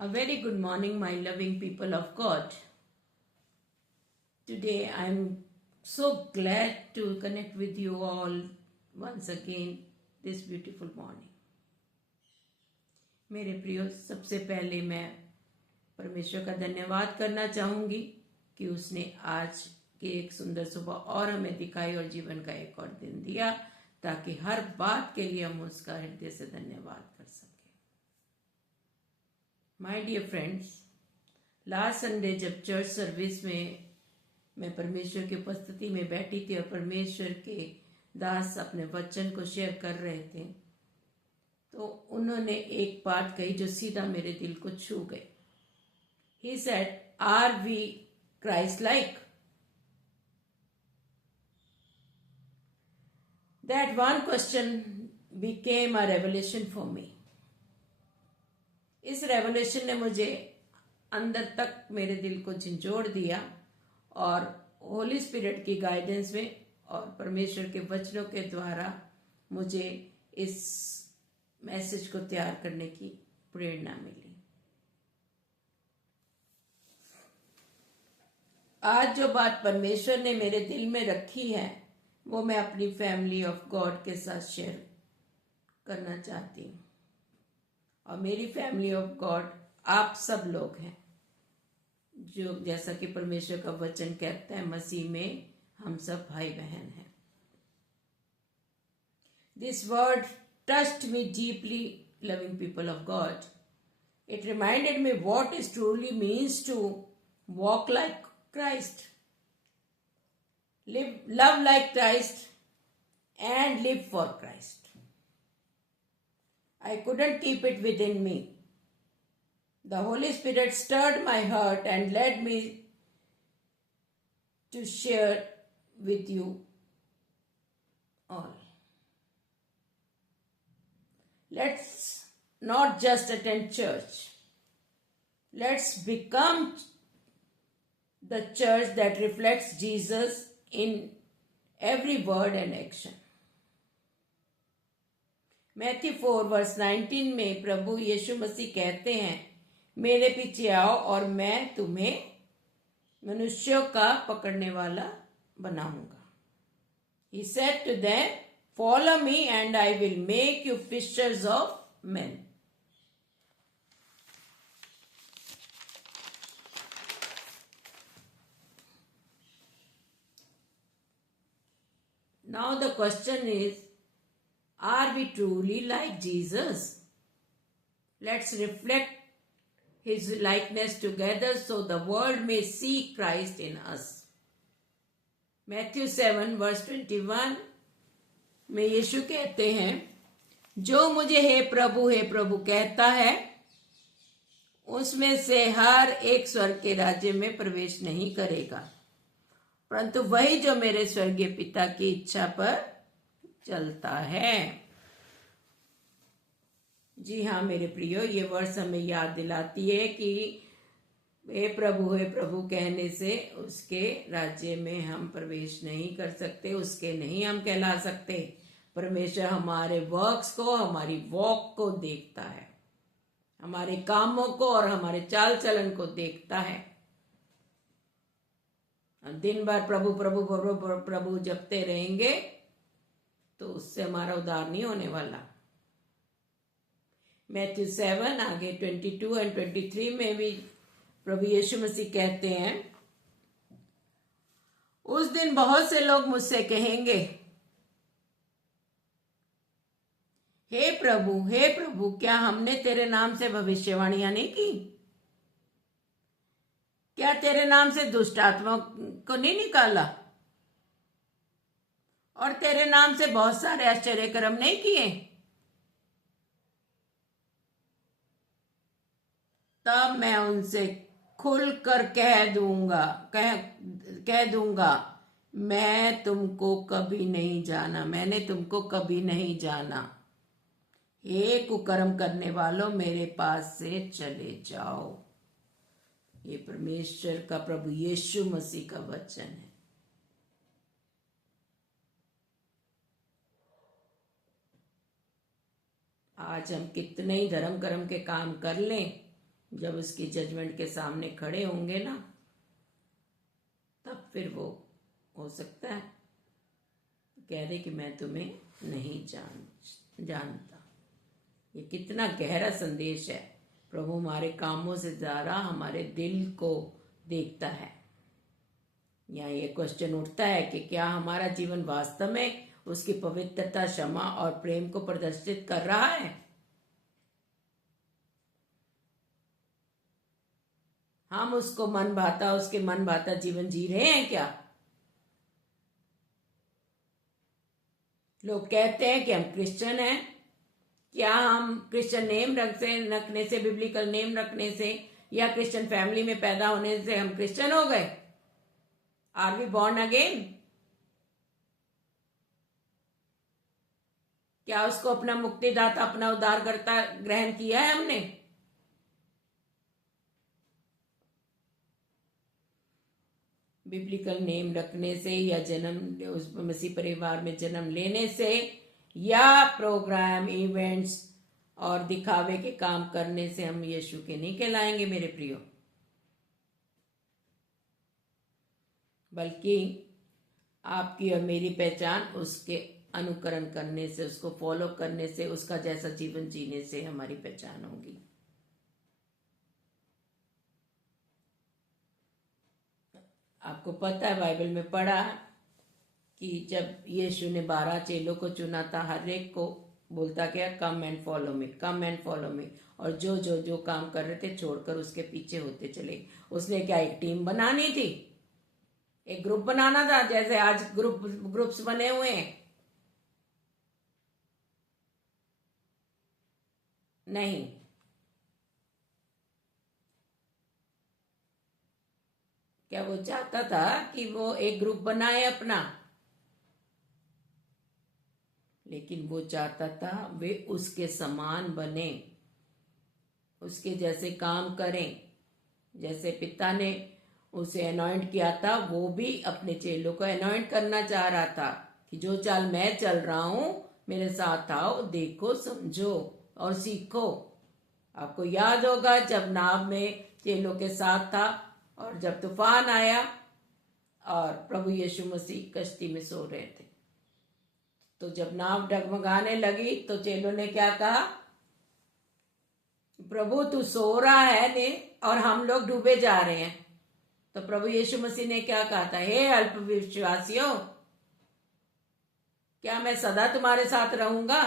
A very good morning, my loving people of God. Today I am so glad to connect with you all once again this beautiful morning. मेरे प्रियो, सबसे पहले मैं परमेश्वर का धन्यवाद करना चाहूँगी कि उसने आज की एक सुंदर सुबह और हमें दिखाई और जीवन का एक और दिन दिया, ताकि हर बात के लिए हम उसका हृदय से धन्यवाद कर सकें। My dear friends, last Sunday जब चर्च सर्विस में मैं परमेश्वर की उपस्थिति में बैठी थी और परमेश्वर के दास अपने वचन को शेयर कर रहे थे, तो उन्होंने एक बात कही जो सीधा मेरे दिल को छू गई। He said, "Are we Christ-like?" That one question became a revelation for me. इस रेवलेशन ने मुझे अंदर तक मेरे दिल को झंझोड़ दिया और होली स्पिरिट की गाइडेंस में और परमेश्वर के वचनों के द्वारा मुझे इस मैसेज को तैयार करने की प्रेरणा मिली। आज जो बात परमेश्वर ने मेरे दिल में रखी है वो मैं अपनी फैमिली ऑफ गॉड के साथ शेयर करना चाहती हूँ। और मेरी फैमिली ऑफ गॉड आप सब लोग हैं, जो जैसा कि परमेश्वर का वचन कहता है, मसीह में हम सब भाई बहन हैं। This word touched me deeply, loving people of God. It reminded me what it truly means to walk like Christ, love like Christ, and live for Christ. I couldn't keep it within me. The Holy Spirit stirred my heart and led me to share with you all. Let's not just attend church. Let's become the church that reflects Jesus in every word and action. Matthew 4 verse 19 में प्रभु यीशु मसीह कहते हैं, मेरे पीछे आओ और मैं तुम्हें मनुष्यों का पकड़ने वाला बनाऊंगा। He said to them, "Follow me and I will make you fishers of men." Now the question is, are we truly like Jesus? Let's reflect his likeness together so the world may see Christ in us. Matthew 7 verse 21 में यीशु कहते हैं, जो मुझे हे प्रभु कहता है, उसमें से हर एक स्वर्ग के राज्य में प्रवेश नहीं करेगा, परंतु वही जो मेरे स्वर्गीय पिता की इच्छा पर चलता है। जी हाँ मेरे प्रियो, ये वर्ष हमें याद दिलाती है कि हे प्रभु कहने से उसके राज्य में हम प्रवेश नहीं कर सकते, उसके नहीं हम कहला सकते। परमेश्वर हमारे वर्क्स को, हमारी वॉक को देखता है, हमारे कामों को और हमारे चाल चलन को देखता है। हम दिन भर प्रभु जपते रहेंगे तो उससे हमारा उद्धार नहीं होने वाला। मैथ्यू 7 आगे 22 और 23 में भी प्रभु यीशु मसीह कहते हैं, उस दिन बहुत से लोग मुझसे कहेंगे, हे प्रभु क्या हमने तेरे नाम से भविष्यवाणियां नहीं की? क्या तेरे नाम से दुष्ट आत्मा को नहीं निकाला? और तेरे नाम से बहुत सारे आश्चर्य कर्म नहीं किए? तब मैं उनसे खुलकर कह दूंगा, मैं तुमको कभी नहीं जाना, मैंने तुमको कभी नहीं जाना। हे कुकर्म करने वालों, मेरे पास से चले जाओ। ये परमेश्वर का, प्रभु यीशु मसीह का वचन है। आज हम कितने ही धर्म कर्म के काम कर लें, जब उसकी जजमेंट के सामने खड़े होंगे ना, तब फिर वो हो सकता है कह दे कि मैं तुम्हें नहीं जानता। ये कितना गहरा संदेश है। प्रभु हमारे कामों से ज्यादा हमारे दिल को देखता है। यहाँ ये क्वेश्चन उठता है कि क्या हमारा जीवन वास्तव में उसकी पवित्रता, क्षमा और प्रेम को प्रदर्शित कर रहा है? हम उसको मन भाता, उसके मन भाता जीवन जी रहे हैं क्या? लोग कहते हैं कि हम क्रिश्चियन हैं। क्या हम क्रिश्चियन नेम रखने से, बिब्लिकल नेम रखने से या क्रिश्चियन फैमिली में पैदा होने से हम क्रिश्चियन हो गए? Are we born again? क्या उसको अपना मुक्तिदाता, अपना उद्धारकर्ता ग्रहण किया है हमने? बिब्लिकल नेम रखने से या जन्म उस मसीह परिवार में जन्म लेने से या प्रोग्राम, इवेंट्स और दिखावे के काम करने से हम यीशु के नहीं कहलाएंगे मेरे प्रियो। बल्कि आपकी और मेरी पहचान उसके अनुकरण करने से, उसको फॉलो करने से, उसका जैसा जीवन जीने से हमारी पहचान होगी। आपको पता है, बाइबल में पढ़ा कि जब यीशु ने 12 चेलों को चुना था, हर एक को बोलता गया come and follow me, come and follow me. और जो जो जो काम कर रहे थे छोड़कर उसके पीछे होते चले। उसने क्या एक टीम बनानी थी, एक ग्रुप बनाना था, जैसे आज ग्रुप्स बने हुए हैं? नहीं। क्या वो चाहता था कि वो एक ग्रुप बनाए अपना? लेकिन वो चाहता था वे उसके समान बने, उसके जैसे काम करें। जैसे पिता ने उसे अनॉइंट किया था, वो भी अपने चेलों को अनॉइंट करना चाह रहा था कि जो चाल मैं चल रहा हूं, मेरे साथ आओ, देखो, समझो और सीखो। आपको याद होगा जब नाव में चेलों के साथ था और जब तूफान आया और प्रभु यीशु मसीह कश्ती में सो रहे थे, तो जब नाव डगमगाने लगी तो चेलों ने क्या कहा? प्रभु तू सो रहा है ने और हम लोग डूबे जा रहे हैं। तो प्रभु यीशु मसीह ने क्या कहा था? हे अल्प विश्वासियों, क्या मैं सदा तुम्हारे साथ रहूंगा?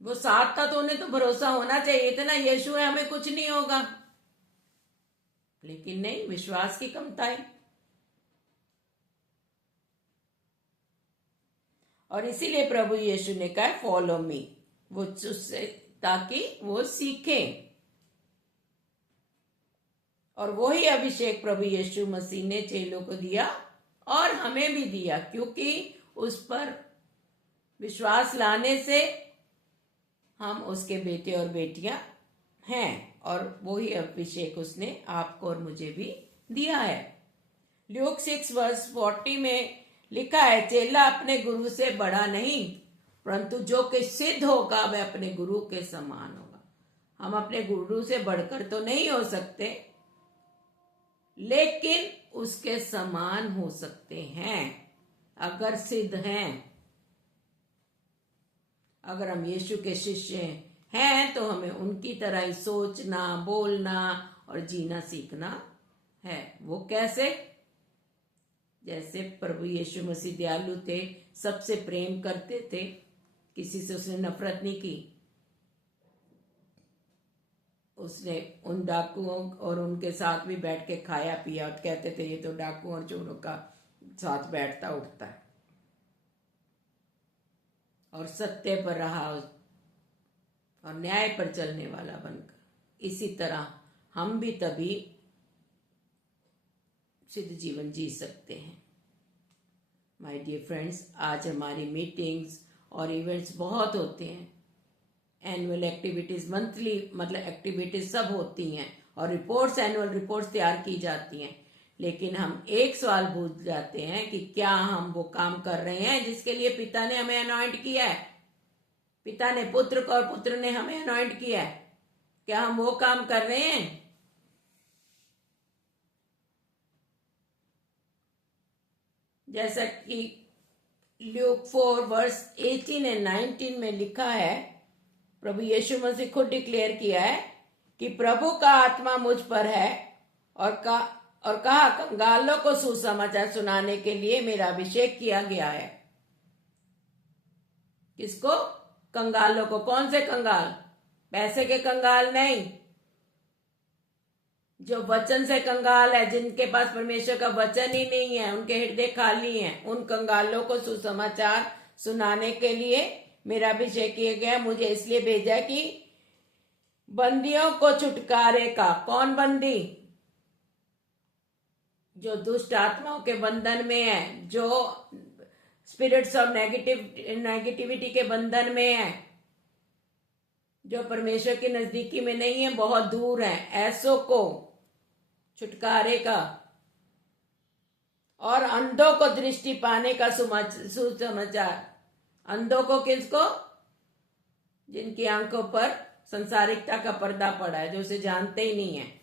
वो साथ था तो उन्हें तो भरोसा होना चाहिए था ना, यीशु है, हमें कुछ नहीं होगा। लेकिन नहीं, विश्वास की कमता है। और इसीलिए प्रभु यीशु ने कहा फॉलो मी, वो उससे, ताकि वो सीखे। और वही अभिषेक प्रभु यीशु मसीह ने चेलों को दिया और हमें भी दिया, क्योंकि उस पर विश्वास लाने से हम उसके बेटे और बेटियां हैं। और वही अभिषेक उसने आपको और मुझे भी दिया है। ल्यूक 6:40 में लिखा है, चेला अपने गुरु से बड़ा नहीं, परंतु जो कि सिद्ध होगा वह अपने गुरु के समान होगा। हम अपने गुरु से बढ़कर तो नहीं हो सकते, लेकिन उसके समान हो सकते हैं अगर सिद्ध हैं। अगर हम यीशु के शिष्य हैं तो हमें उनकी तरह ही सोचना, बोलना और जीना सीखना है। वो कैसे? जैसे प्रभु यीशु मसीह दयालु थे, सबसे प्रेम करते थे, किसी से उसने नफरत नहीं की। उसने उन डाकुओं और उनके साथ भी बैठ के खाया पिया। कहते थे ये तो डाकुओं और चोरों का साथ बैठता उठता है। और सत्य पर रहा और न्याय पर चलने वाला बनकर। इसी तरह हम भी तभी सिद्ध जीवन जी सकते हैं। माय डियर फ्रेंड्स, आज हमारी मीटिंग्स और इवेंट्स बहुत होते हैं, एनुअल एक्टिविटीज, मंथली मतलब एक्टिविटीज सब होती हैं, और रिपोर्ट्स, एनुअल रिपोर्ट्स तैयार की जाती हैं। लेकिन हम एक सवाल भूल जाते हैं कि क्या हम वो काम कर रहे हैं जिसके लिए पिता ने हमें अनॉइंट किया है? पिता ने पुत्र को और पुत्र ने हमें अनॉइंट किया है। क्या हम वो काम कर रहे हैं? जैसा कि ल्यूक 4 वर्स 18 एंड 19 में लिखा है, प्रभु यीशु मसीह खुद डिक्लेयर किया है कि प्रभु का आत्मा मुझ पर है और कहा कंगालों को सुसमाचार सुनाने के लिए मेरा अभिषेक किया गया है। किसको? कंगालों को। कौन से कंगाल? पैसे के कंगाल नहीं, जो वचन से कंगाल है, जिनके पास परमेश्वर का वचन ही नहीं है, उनके हृदय खाली हैं, उन कंगालों को सुसमाचार सुनाने के लिए मेरा अभिषेक किया गया। मुझे इसलिए भेजा कि बंदियों को छुटकारे का। कौन बंदी? जो दुष्ट आत्माओं के बंधन में है, जो स्पिरिट्स ऑफ नेगेटिविटी के बंधन में है, जो परमेश्वर के नजदीकी में नहीं है, बहुत दूर है, ऐसों को छुटकारे का। और अंधों को दृष्टि पाने का सुसमाचार। अंधों को किसको? जिनकी आंखों पर संसारिकता का पर्दा पड़ा है, जो उसे जानते ही नहीं है।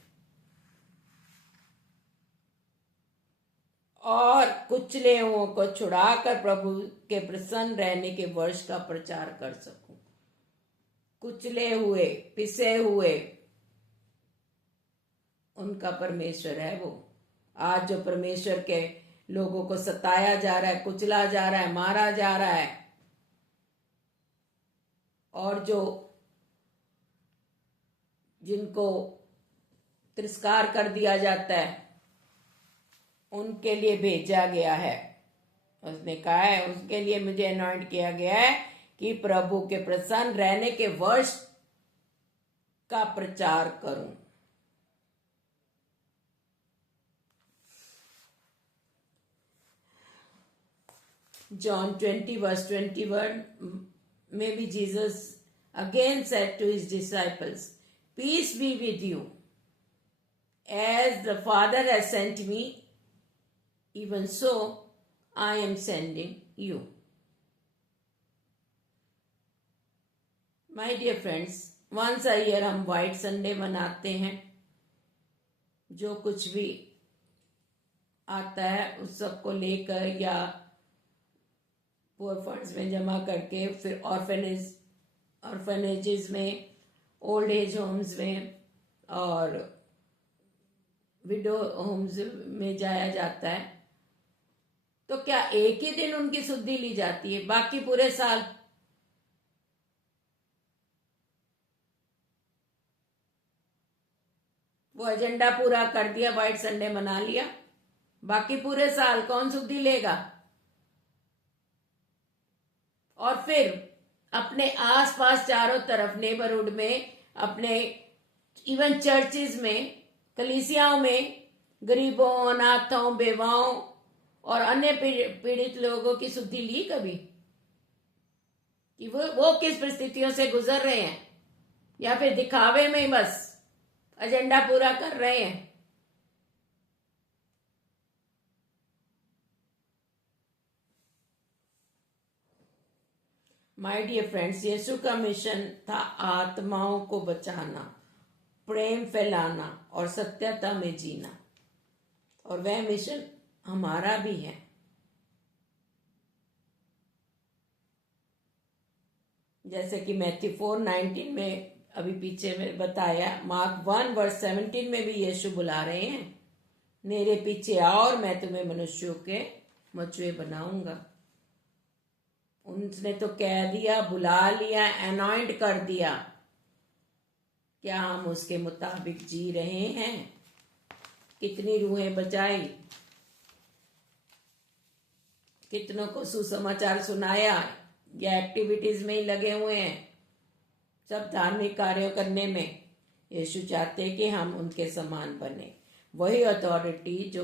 और कुचले हुओं को छुड़ाकर प्रभु के प्रसन्न रहने के वर्ष का प्रचार कर सकूं। कुचले हुए, पिसे हुए, उनका परमेश्वर है वो। आज जो परमेश्वर के लोगों को सताया जा रहा है, कुचला जा रहा है, मारा जा रहा है, और जो जिनको तिरस्कार कर दिया जाता है, उनके लिए भेजा गया है। उसने कहा है, उसके लिए मुझे अनॉइंट किया गया है कि प्रभु के प्रसन्न रहने के वर्ष का प्रचार करूं। John 20 verse 21 में भी Jesus again said to his disciples, "Peace be with you. As the Father has sent me, even so I am sending you." My dear friends, once a year हम White Sunday मनाते हैं। जो कुछ भी आता है उस सब को लेकर या पुअर फंड्स में जमा करके फिर ऑर्फनेजेस में, ओल्ड एज होम्स में और विडो होम्स में जाया जाता है। तो क्या एक ही दिन उनकी शुद्धि ली जाती है? बाकी पूरे साल वो एजेंडा पूरा कर दिया, व्हाइट संडे मना लिया, बाकी पूरे साल कौन शुद्धि लेगा? और फिर अपने आसपास चारों तरफ नेबरहुड में, अपने इवन चर्चिज में, कलीसियाओं में गरीबों, अनाथों, बेवाओं और अन्य पीड़ित लोगों की शुद्धि ली कभी? कि वो किस परिस्थितियों से गुजर रहे हैं, या फिर दिखावे में बस एजेंडा पूरा कर रहे हैं? माय डियर फ्रेंड्स, यीशु का मिशन था आत्माओं को बचाना, प्रेम फैलाना और सत्यता में जीना, और वह मिशन हमारा भी है। जैसे कि मैथ्यू 4:19 में अभी पीछे में बताया, मार्क 1 वर्स 17 में भी यीशु बुला रहे हैं, मेरे पीछे आओ और मैं तुम्हें मनुष्यों के मछुए बनाऊंगा। उसने तो कह दिया, बुला लिया, अनॉइंट कर दिया। क्या हम उसके मुताबिक जी रहे हैं? कितनी रूहें बचाई, कितनों को सुसमाचार सुनाया, या एक्टिविटीज में ही लगे हुए हैं, सब धार्मिक कार्यों करने में। यीशु चाहते कि हम उनके समान बने। वही अथॉरिटी जो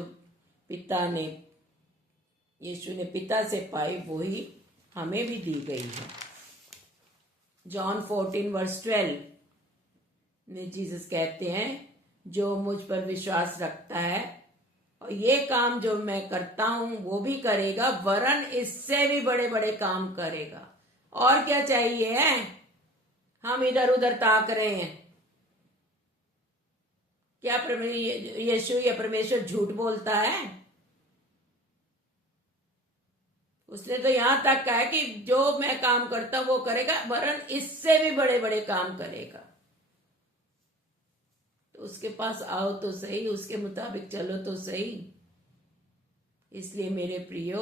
यीशु ने पिता से पाई, वही हमें भी दी गई है। जॉन 14 वर्स 12 में जीसस कहते हैं, जो मुझ पर विश्वास रखता है और ये काम जो मैं करता हूं वो भी करेगा, वरन इससे भी बड़े बड़े काम करेगा। और क्या चाहिए है? हम इधर उधर ताक रहे हैं। क्या यीशु या परमेश्वर झूठ बोलता है? उसने तो यहां तक कहा है कि जो मैं काम करता हूं वो करेगा, वरन इससे भी बड़े बड़े काम करेगा। तो उसके पास आओ तो सही, उसके मुताबिक चलो तो सही। इसलिए मेरे प्रियो,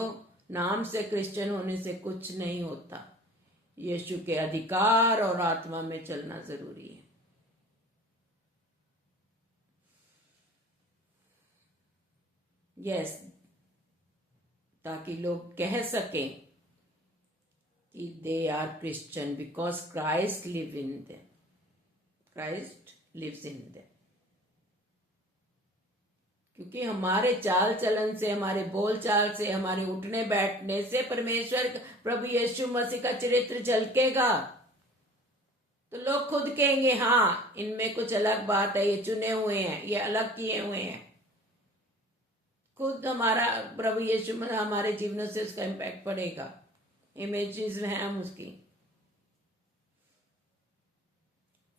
नाम से क्रिश्चियन होने से कुछ नहीं होता। यीशु के अधिकार और आत्मा में चलना जरूरी है। यस, ताकि लोग कह सकें कि they are Christian because Christ live in them, Christ lives in them. क्योंकि हमारे चाल चलन से, हमारे बोल चाल से, हमारे उठने बैठने से परमेश्वर प्रभु यीशु मसीह का चरित्र झलकेगा। तो लोग खुद कहेंगे हाँ, इनमें कुछ अलग बात है, ये चुने हुए हैं, ये अलग किए हुए हैं। खुद हमारा प्रभु यीशु मसीह हमारे जीवनों से उसका इम्पैक्ट पड़ेगा। इमेजेस में हैं हम उसकी।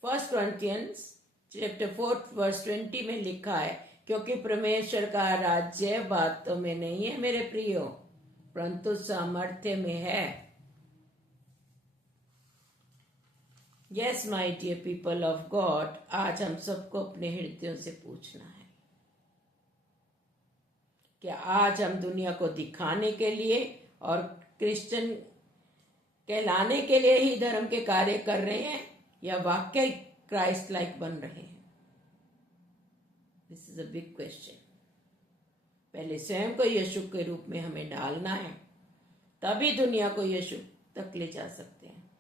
1 Corinthians chapter 4 verse 20 में लिखा है, क्योंकि परमेश्वर का राज्य बातों में नहीं है मेरे प्रियो, परंतु सामर्थ्य में है। Yes my dear people of God, आज हम सबको अपने हृदयों से पूछना है, क्या आज हम दुनिया को दिखाने के लिए और क्रिश्चियन कहलाने के लिए ही धर्म के कार्य कर रहे हैं, या वाकई क्राइस्ट लाइक बन रहे हैं? This is a big question. पहले स्वयं को यीशु के रूप में हमें डालना है, तभी दुनिया को यीशु तक ले जा सकते हैं।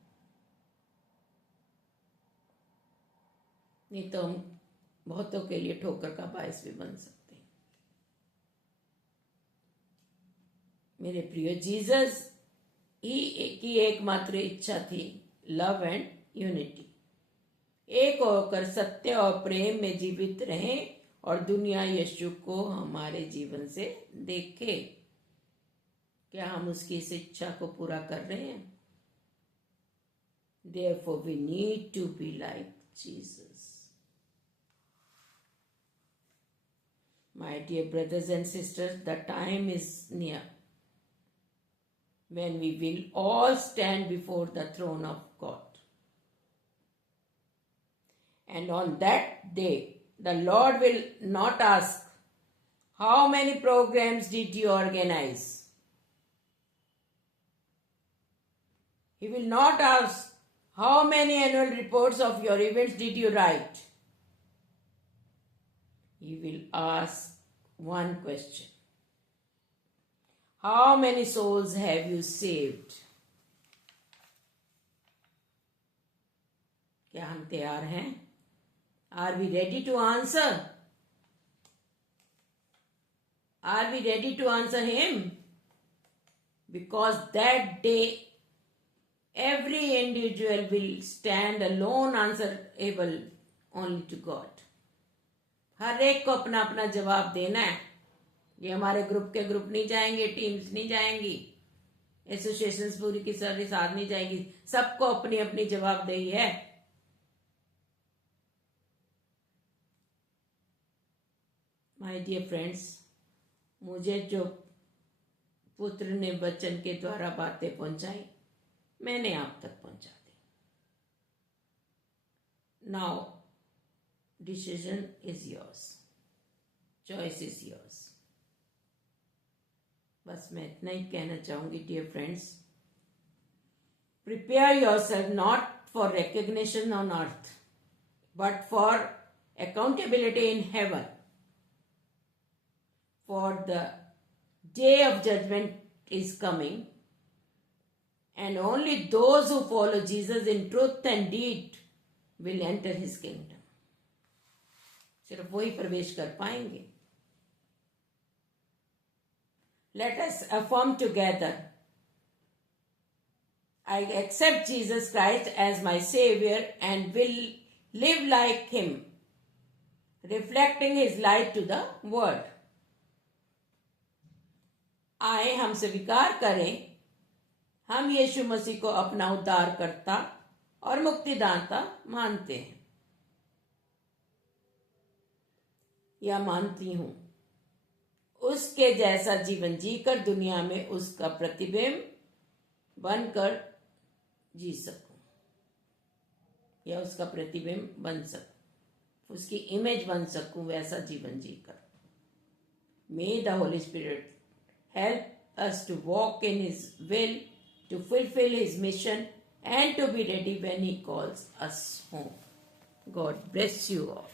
नहीं तो हम बहुतों के लिए ठोकर का बायस भी बन सकते हैं। मेरे प्रिय, जीसस ही की एकमात्र इच्छा थी लव एंड यूनिटी, एक होकर सत्य और प्रेम में जीवित रहें और दुनिया यीशु को हमारे जीवन से देखे। क्या हम उसकी इस इच्छा को पूरा कर रहे हैं? Therefore we need to be like Jesus. My dear brothers and sisters, the time is near when we will all stand before the throne of God. And on that day, the Lord will not ask, how many programs did you organize? He will not ask, how many annual reports of your events did you write? He will ask one question. How many souls have you saved? क्या हम तैयार हैं? Are we ready to answer? Are we ready to answer him? Because that day, every individual will stand alone answerable only to God. हर एक को अपना अपना जवाब देना है। ये हमारे ग्रुप के ग्रुप नहीं जाएंगे, टीम्स नहीं जाएंगी, एसोसिएशंस पूरी की सारी साथ नहीं जाएंगी, सबको अपनी अपनी जवाबदेही है। माय डियर फ्रेंड्स, मुझे जो पुत्र ने वचन के द्वारा बातें पहुंचाई, मैंने आप तक पहुंचा दी। Now decision is yours, choice is yours. बस मैं इतना ही कहना चाहूंगी dear friends, prepare yourself not for recognition on earth but for accountability in heaven, for the day of judgment is coming, and only those who follow Jesus in truth and deed will enter his kingdom. सिर्फ वही प्रवेश कर पाएंगे। Let us affirm together, I accept Jesus Christ as my Savior and will live like him, reflecting his light to the world. आए हम स्वीकार करें, हम यीशु मसीह को अपना उद्धारकर्ता और मुक्तिदाता मानते हैं या मानती हूं, उसके जैसा जीवन जीकर दुनिया में उसका प्रतिबिंब बनकर जी सकूं या उसका प्रतिबिंब बन सकूं, उसकी इमेज बन सकूं, वैसा जीवन जीकर। May the Holy Spirit help us to walk in His will, to fulfill His mission, and to be ready when He calls us home. God bless you all.